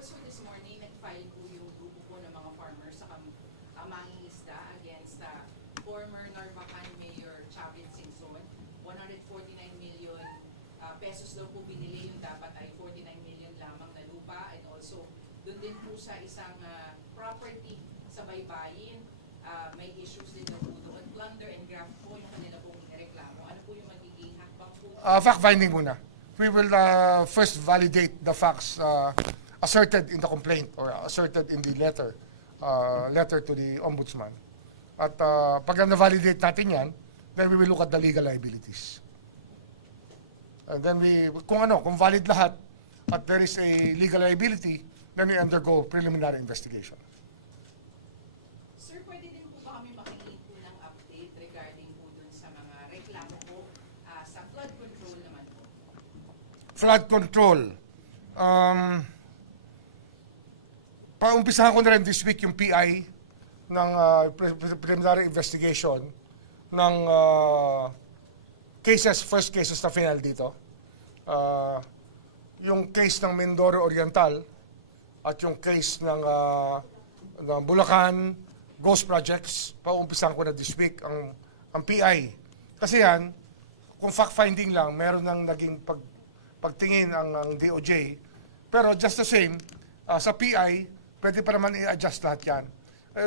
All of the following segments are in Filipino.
also this morning, nag-file po yung grupo po ng mga farmers sa mangingisda against former Narvacan Mayor Chavit Singson. 149 million pesos daw po binili, yung dapat ay 49 million lamang na lupa, and also doon din po sa isang property sa Baybayin, may issues din daw po doon. Plunder and graft po yung kanila pong reklamo. Ano po yung magiging hakbang po? Fact-finding muna. We will first validate the facts asserted in the complaint or asserted in the letter to the Ombudsman. At pag na-validate natin yan, then we will look at the legal liabilities. And then kung valid lahat at there is a legal liability, then we undergo preliminary investigation. Sir, pwede din po ba kami makinig po ng update regarding po dun sa mga reklamo po sa flood control naman po? Flood control. Paumpisahan ko na rin this week yung PI ng preliminary investigation ng first cases na final dito. Yung case ng Mindoro Oriental at yung case ng Bulacan Ghost Projects, paumpisahan ko na this week ang PI. Kasi yan, kung fact-finding lang, meron nang naging pagtingin ang DOJ. Pero just the same, sa PI, pwede pa naman i-adjust lahat yan.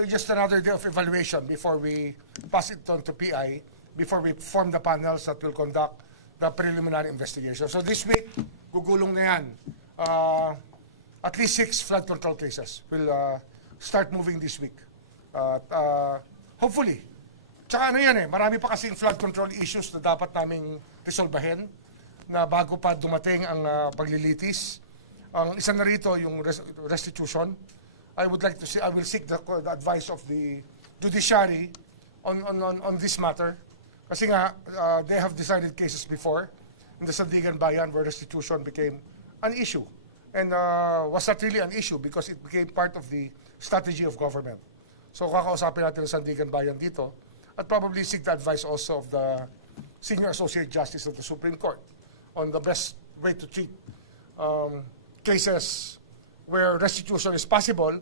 Just another day of evaluation before we pass it on to PI, before we form the panels that will conduct the preliminary investigation. So this week, gugulong na yan. At least 6 flood control cases will start moving this week. Hopefully. Tsaka marami pa kasing flood control issues na dapat naming resolbahin na bago pa dumating ang paglilitis. Ang isa na rito, yung restitution. I will seek the advice of the judiciary on this matter. Kasi nga, they have decided cases before in the Sandigan Bayan where restitution became an issue. And was not really an issue because it became part of the strategy of government. So kakausapin natin ang Sandigan Bayan dito at probably seek the advice also of the Senior Associate Justice of the Supreme Court on the best way to treat cases where restitution is possible,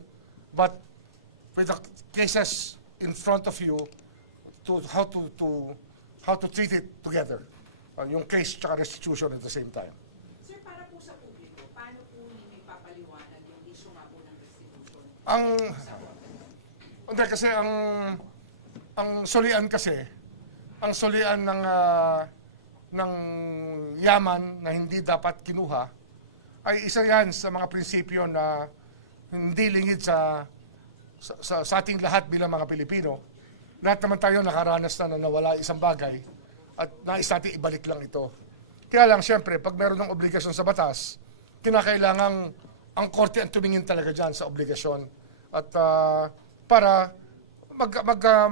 but with the cases in front of you, to how to treat it together. Yung case tsaka restitution at the same time. Sir, para po sa publiko, paano po ninyo ipapaliwanag yung issue nga po ng restitution? Hindi, kasi ang solian ng yaman na hindi dapat kinuha ay isa yan sa mga prinsipyo na hindi lingid sa ating lahat bilang mga Pilipino. Lahat naman tayo nakaranas na nawala isang bagay at nais natin ibalik lang ito. Kaya lang, siyempre, pag meron ng obligasyon sa batas, kinakailangang ang korte ang tumingin talaga dyan sa obligasyon. At para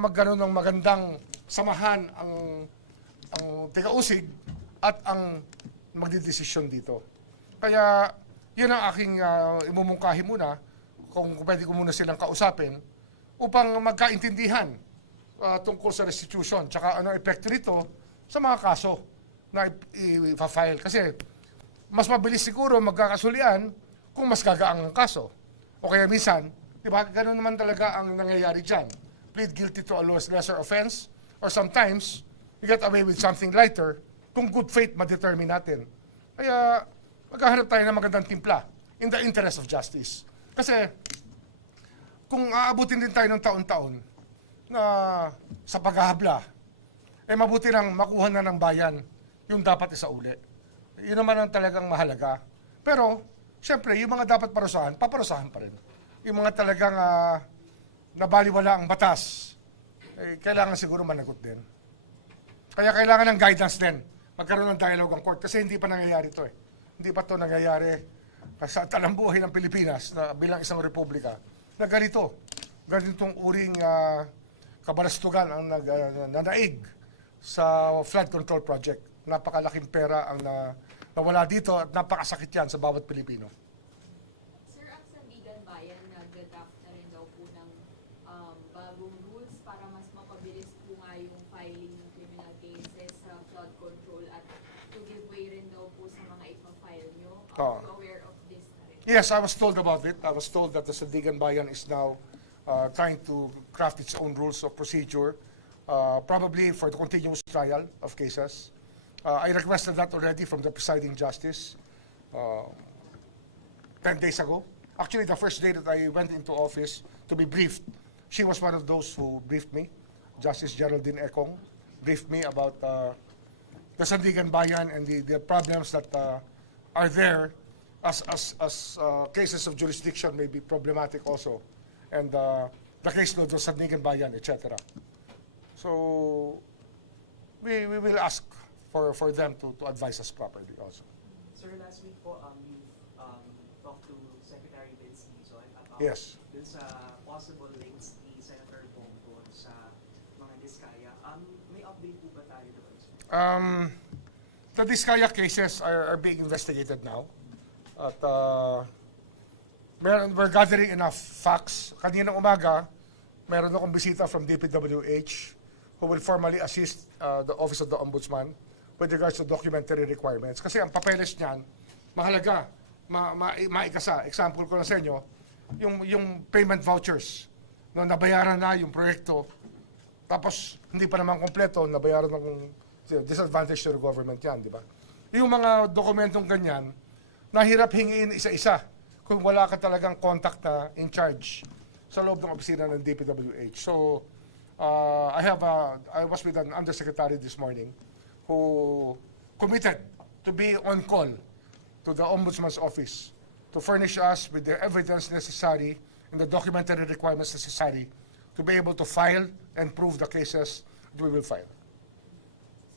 magkaroon ng magandang samahan ang tigausig at ang magdidesisyon dito. Kaya yun ang aking imumungkahi muna, kung pwede ko muna silang kausapin, upang magkaintindihan tungkol sa restitution, tsaka ano epekto nito sa mga kaso na i-file. Kasi mas mabilis siguro magkakasulian kung mas gagaang ang kaso. O kaya minsan, di ba, gano'n naman talaga ang nangyayari dyan. Plead guilty to a lesser offense, or sometimes, you get away with something lighter kung good faith ma-determine natin. Kaya maghahanap tayo ng magandang timpla in the interest of justice. Kasi kung aabutin din tayo ng taon-taon na sa paghahabla, mabuti nang makuha na ng bayan yung dapat isauli. Yun naman ang talagang mahalaga. Pero, syempre, yung mga dapat parusahan, paparusahan pa rin. Yung mga talagang nabaliwala ang batas, kailangan siguro managot din. Kaya kailangan ng guidance din. Magkaroon ng dialogue ang court kasi hindi pa nangyayari ito . Hindi pa ito nangyayari sa talambuhay ng Pilipinas na bilang isang republika na ganitong uring kabalastugan ang nanaig sa flood control project. Napakalaking pera ang nawala dito at napakasakit yan sa bawat Pilipino. Sir, ang Sandigan Bayan nag-draft na rin daw po ng bagong rules para mas mapabilis po nga yung filing ng criminal cases sa flood control at to give way rin daw po sa mga ipafile nyo. Aware of this na rin? Yes, I was told about it. I was told that the Sandigan Bayan is now trying to craft its own rules of procedure, probably for the continuous trial of cases. I requested that already from the presiding justice 10 days ago. Actually, the first day that I went into office to be briefed, she was one of those who briefed me. Justice Geraldine Ekong briefed me about the Sandigan Bayan and the problems that are there as cases of jurisdiction may be problematic also, and the case law of Sandigan Bayan, etc. So we will ask for them to advise us properly also. Sir, last week po, you talked to Secretary Vince Dizon about Yes. dun sa possible links ni Senator Bongo sa mga diskaya. May update po ba tayo doon, sir? The Diskaya cases are being investigated now. At we're gathering enough facts. Kaninang umaga, meron akong bisita from DPWH who will formally assist the Office of the Ombudsman with regards to documentary requirements. Kasi ang papeles niyan, mahalaga, maikasa. Example ko na sa inyo, yung payment vouchers, no, nabayaran na yung proyekto, tapos hindi pa naman kompleto, nabayaran ng disadvantage to the government yan, di ba? Yung mga dokumentong ganyan, nahirap hingiin isa-isa kung wala ka talagang contact na in charge sa loob ng opisina ng DPWH. So, I was with an undersecretary this morning who committed to be on call to the Ombudsman's office to furnish us with the evidence necessary and the documentary requirements necessary to be able to file and prove the cases that we will file.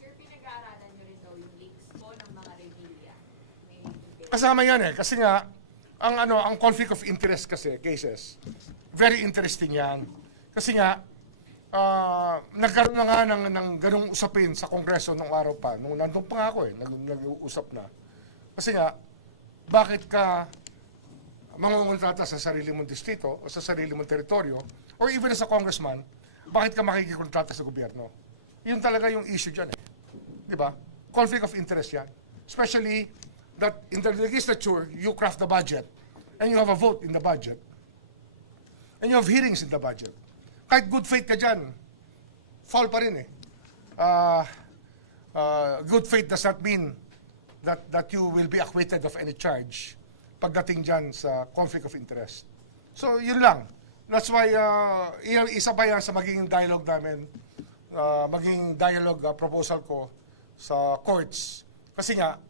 Sir, pinag-aaralan nyo rin daw yung links po ng mga Revilla. Kasama yan eh. Kasi nga, ang conflict of interest kasi, cases, very interesting yan. Kasi nga, nagkaroon na nga ng ganung usapin sa Kongreso nung araw pa. Nung nandun pa nga ako eh, nag-uusap na. Kasi nga, bakit ka mangungontrata sa sarili mong distrito o sa sarili mong teritoryo or even as a congressman, bakit ka makikikontrata sa gobyerno? Yun talaga yung issue dyan eh. Di ba? Conflict of interest yan. Especially that in the legislature, you craft the budget and you have a vote in the budget and you have hearings in the budget. Kahit good faith ka dyan, foul pa rin eh. Good faith does not mean that you will be acquitted of any charge pagdating dyan sa conflict of interest. So, yun lang. That's why, isa pa yan sa magiging dialogue namin, magiging dialogue proposal ko sa courts. Kasi nga,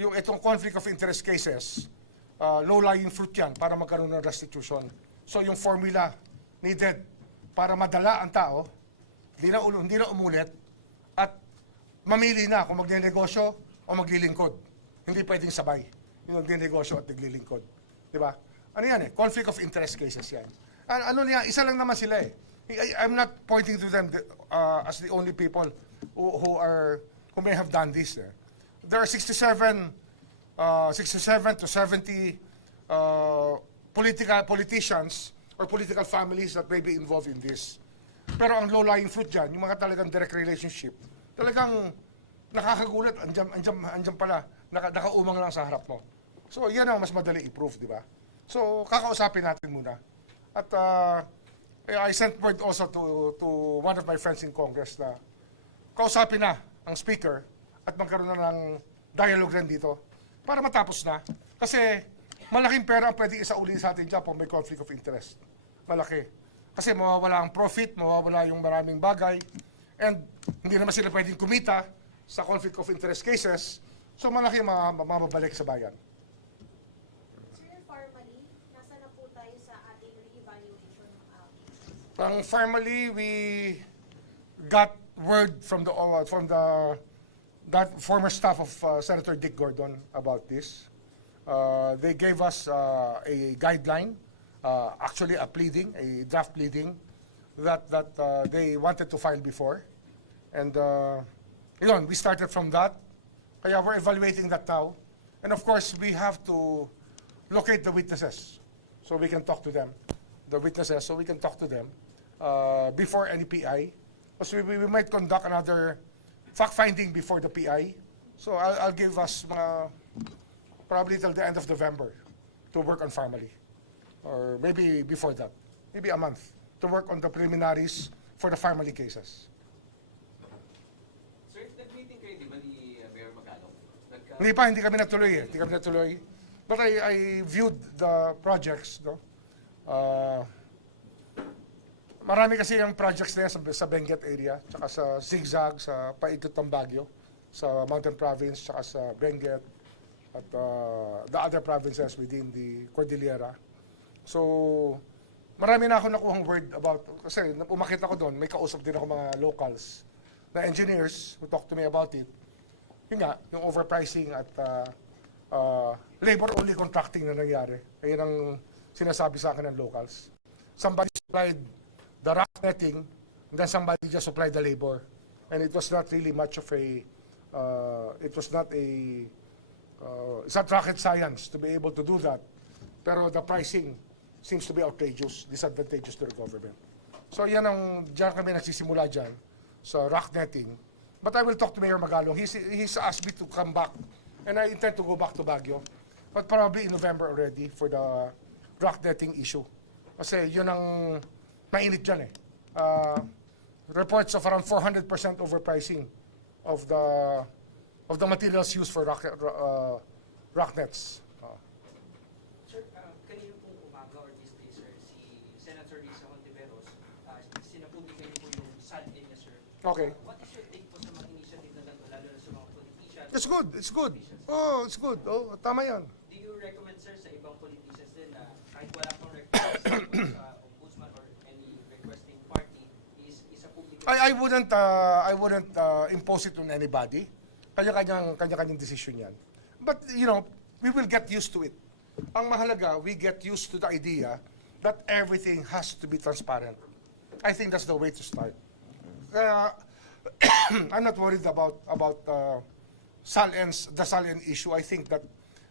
yung itong conflict of interest cases, low-lying fruit yan para magkaroon ng restitution. So, yung formula needed para madala ang tao, hindi na umulit, at mamili na kung magne-negosyo o maglilingkod. Hindi pwedeng sabay. Yung magne-negosyo at naglilingkod. Di ba? Ano yan eh? Conflict of interest cases yan. Ano niya, isa lang naman sila eh. I'm not pointing to them as the only people who may have done this. There are 67 to 70 politicians or political families that may be involved in this. Pero ang low-lying fruit dyan, yung mga talagang direct relationship, talagang nakakagulat, andyan pala, nakaumang lang sa harap mo. So, yan ang mas madali i-prove, di ba? So, kakausapin natin muna. At I sent word also to one of my friends in Congress na kausapin na ang speaker at magkaroon na ng dialogue rin dito para matapos na. Kasi malaking pera ang pwedeng isauli sa atin dyan kung may conflict of interest. Malaki. Kasi mawawala ang profit, mawawala yung maraming bagay, and hindi naman sila pwedeng kumita sa conflict of interest cases, so malaki mababalik sa bayan. Sir, formally, nasa na po tayo sa ating re-evaluation ng Formally, we got word from that former staff of Senator Dick Gordon about this. They gave us a guideline, actually a pleading, a draft pleading that they wanted to file before. And we started from that. Kaya we're evaluating that now. And of course, we have to locate the witnesses so we can talk to them. The witnesses, so we can talk to them before any PI. Because we might conduct another fact-finding before the PI. So I'll give us probably till the end of November to work on formally. Or maybe before that, maybe a month, to work on the preliminaries for the family cases. Sir, nag-meeting kayo, di ba, ni Mayor Magalong? Hindi kami natuloy. But I viewed the projects, no? Marami kasi yung projects na yan sa Benguet area, tsaka sa Zigzag, sa paikot ng Baguio, sa Mountain Province, tsaka sa Benguet, at the other provinces within the Cordillera. So, marami na ako nakuhang word about, kasi umakit ako doon, may kausap din ako mga locals na engineers who talk to me about it. Yun nga, yung overpricing at labor-only contracting na nangyari. Ayun ang sinasabi sa akin ng locals. Somebody supplied the rock netting, and then somebody just supplied the labor. And it was not really much of a, it's not rocket science to be able to do that. Pero the pricing seems to be outrageous, disadvantageous to the government. So yan diyan kami nagsisimula dyan, sa rock netting. But I will talk to Mayor Magalong. He's asked me to come back, and I intend to go back to Baguio. But probably in November already for the rock netting issue. Kasi yun ang mainit dyan eh. Reports of around 400% overpricing of the materials used for rock nets. Sir, kanina pong umaga or this day, sir, si Senator Risa Hontiveros, sinapublikay niyo po yung SALN niya, sir. Okay. What is your take po sa mga initiative na ganito, lalo na sa mga politicians? It's good. Oh, it's good. Oh, tama yan. Do you recommend, sir, sa ibang politicians din na kahit wala pong request sa Ombudsman or any requesting party, is a public... I wouldn't impose it on anybody. Kanya-kanyang decision yan. But, you know, we will get used to it. Ang mahalaga, we get used to the idea that everything has to be transparent. I think that's the way to start. I'm not worried about the SALN issue. I think that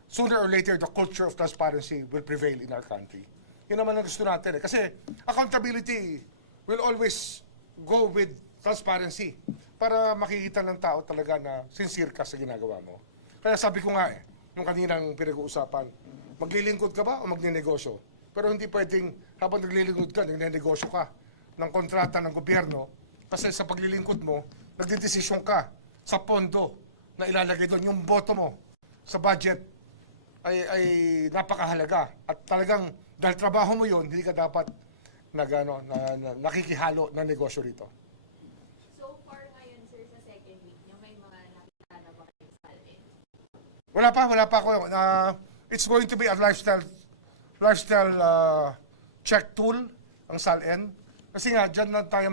sooner or later, the culture of transparency will prevail in our country. Yun naman ang gusto natin eh. Kasi accountability will always go with transparency para makikita ng tao talaga na sincere ka sa ginagawa mo. Kaya sabi ko nga eh, yung kaninang pinag-uusapan, maglilingkod ka ba o magninegosyo? Pero hindi pwedeng habang naglilingkod ka, nagnenegosyo ka ng kontrata ng gobyerno kasi sa paglilingkod mo, nagdidesisyon ka sa pondo na ilalagay doon. Yung boto mo sa budget ay napakahalaga. At talagang dahil trabaho mo yun, hindi ka dapat nakikihalo ng negosyo rito. So far ngayon, sir, sa second week niyo, may mga nakita na ba kayong SALN? Wala pa ako. It's going to be a lifestyle check tool, ang SALN. Kasi nga, dyan na tayo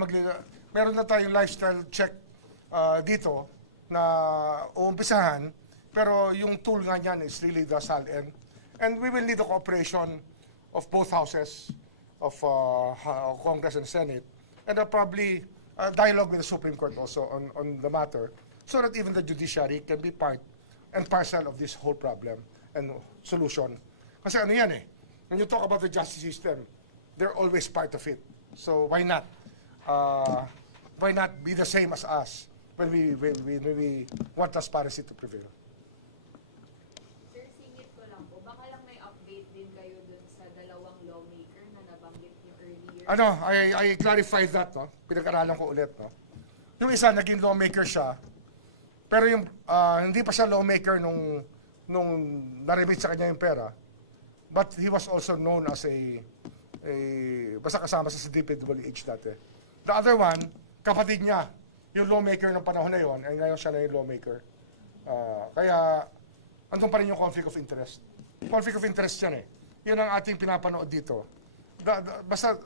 meron na tayong lifestyle check dito na uumpisahan. Pero yung tool nga niyan is really the SALN. And we will need the cooperation of both houses of Congress and Senate. And probably dialogue with the Supreme Court also on the matter so that even the judiciary can be part and parcel of this whole problem and solution. Kasi ano yan eh, when you talk about the justice system, they're always part of it. So why not? Why not be the same as us when we want transparency to prevail? Sir, singit ko lang po. Baka lang may update din kayo dun sa dalawang lawmaker na nabanggit niyo earlier. I clarified that, no? Pinag-aralan ko ulit, no? Yung isa, naging lawmaker siya, pero yung hindi pa siya lawmaker nung na-remit sa kanya yung pera, but he was also known as basta kasama sa DPWH dati. The other one, kapatid niya, yung lawmaker ng panahon na yon, ay ngayon siya na yung lawmaker. Kaya, andun pa rin yung conflict of interest. Conflict of interest yan eh. Yun ang ating pinapanood dito. Basta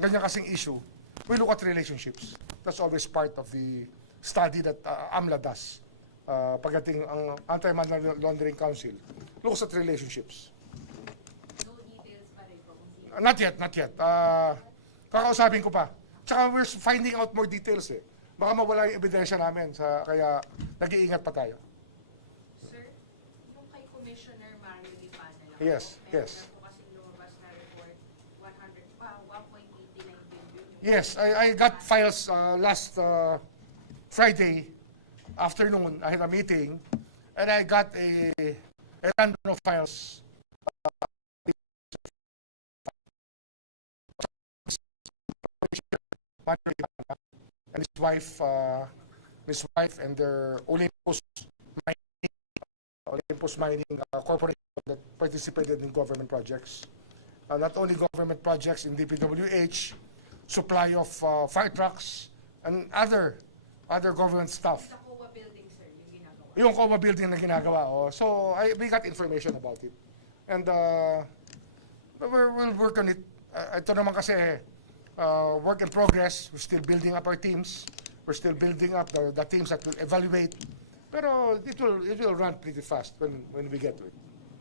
ganyan kasing issue, we look at relationships. That's always part of the study that AMLA does. Pagdating ang Anti-Money Laundering Council, looks at relationships. No details pa rin po kung sino. Not yet. Kakausapin ko pa. Tsaka we're finding out more details eh. Baka mawala yung ebidensya namin, kaya nag-iingat pa tayo. Sir, yung kay Commissioner Mario Lipana lang Yes, po, yes. meron po kasing lumabas na report, 1.89 billion. Yes, I got files last Friday afternoon. I had a meeting, and I got a random of files and his wife and their Olympus Mining Corporation that participated in government projects. Not only government projects in DPWH, supply of fire trucks, and other government stuff. Sa COA building, sir, yung ginagawa. Yung COA building na ginagawa. Oh. So we got information about it. And we'll work on it. Ito naman kasi work in progress. We're still building up our teams. We're still building up the teams that will evaluate. Pero it will run pretty fast when we get to it.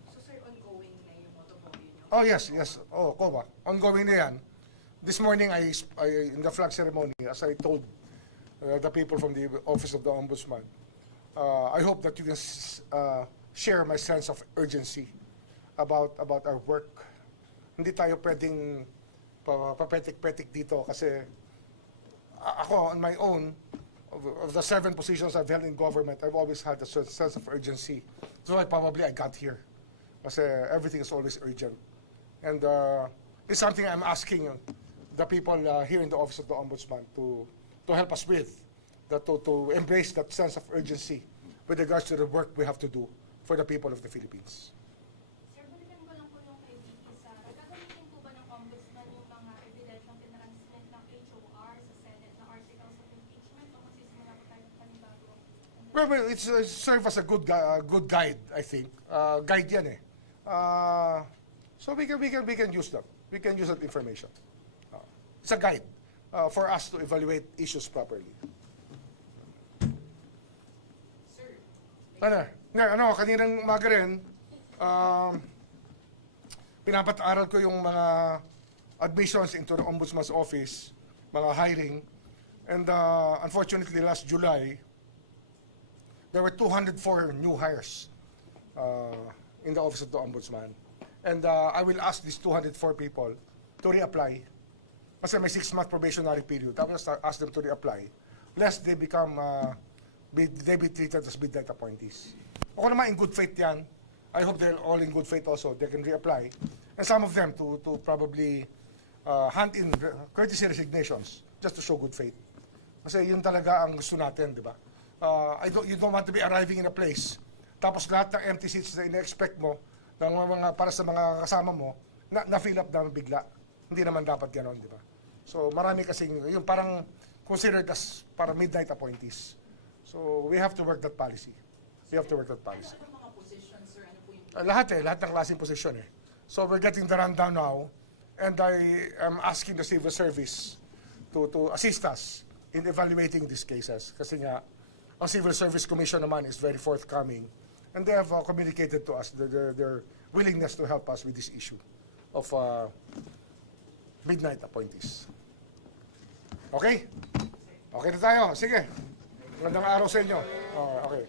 So, sir, ongoing na yung motorhome nyo? Oh, yes. Oh, COA. Ongoing na yan. This morning, in the flag ceremony, as I told the people from the Office of the Ombudsman, I hope that you can share my sense of urgency about our work. Hindi tayo pwedeng papetik-petik dito kasi ako, on my own, of the 7 positions I've held in government, I've always had a sense of urgency. So I got here. Kasi everything is always urgent. And it's something I'm asking the people here in the Office of the Ombudsman to help us with, to embrace that sense of urgency with regards to the work we have to do for the people of the Philippines. Sir, balikan ko lang po yung kay VP Sara. Gagamitin po ba ng Ombudsman yung mga ebidensyang tinransmit ng HOR sa Senate na articles of impeachment o magsisimula po tayo ng panibago? Well, it's serve as a good guide, I think. Guide yan eh. So we can use that. We can use that information. It's a guide for us to evaluate issues properly. Sir, Kaninang umaga rin, pinapat-aral ko yung mga admissions into the Ombudsman's office, mga hiring, and unfortunately last July, there were 204 new hires in the Office of the Ombudsman. And I will ask these 204 people to reapply. Kasi may 6-month probationary period. I will ask them to reapply, lest they become, they be treated as midnight appointees. Ako naman in good faith yan. I hope they're all in good faith also. They can reapply. And some of them to probably hand in courtesy resignations just to show good faith. Kasi yun talaga ang gusto natin, di ba? You don't want to be arriving in a place, tapos lahat ng empty seats na ina-expect mo para sa mga kasama mo, na-fill up na bigla. Hindi naman dapat gano'n, di ba? So marami kasing, yung parang considered as para midnight appointees. So we have to work that policy. We have to work that policy. ano mga positions, sir? Ano po yung... Lahat ng klaseng posisyon eh. So we're getting the rundown now, and I am asking the civil service to assist us in evaluating these cases. Kasi nga, ang Civil Service Commission naman is very forthcoming, and they have communicated to us their willingness to help us with this issue of midnight appointees. Okay? Okay na tayo. Sige. Magandang araw sa inyo. Okay.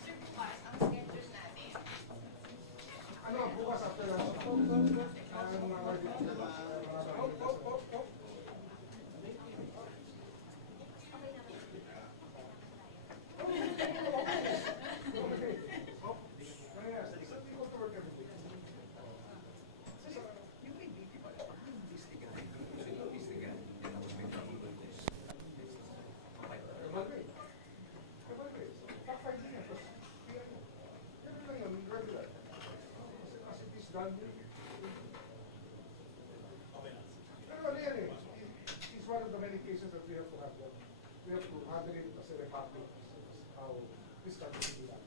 Sir, bukas, ang schedule natin. Ano, bukas after It's one of the many cases that we have to have. We have to handle it as a republic. How this country do that.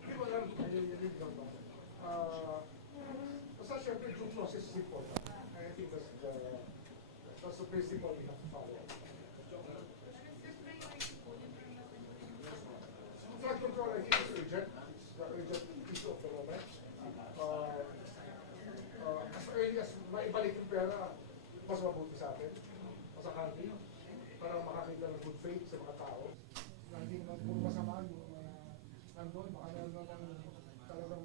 Hindi ko alam. I really don't know. Basta syempre, due process is important. I think that's the principle we have to follow. Flood control, I think, is urgent. It's the urgent issue of the moment. As early as maibalik yung pera, mas mabuti sa atin, sa country, para makakita ng good faith sa mga tao. Na hindi naman puro masama yung nandun, baka naman talagang